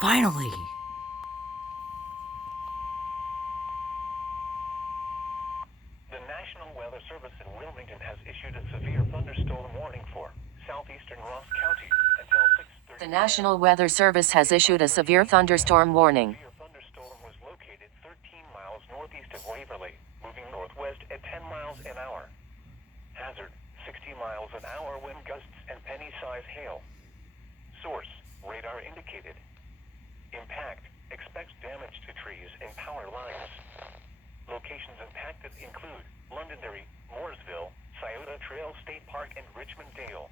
Finally! The National Weather Service in Wilmington has issued a severe thunderstorm warning for southeastern Ross County until 6:30. The National Weather Service has issued a severe thunderstorm warning. The severe thunderstorm was located 13 miles northeast of Waverly, moving northwest at 10 miles an hour. Hazard, 60 miles an hour wind gusts and penny-size hail. Source, radar indicated. Impact, expects damage to trees and power lines. Locations impacted include Londonderry, Mooresville, Scioto Trail State Park, and Richmond Dale.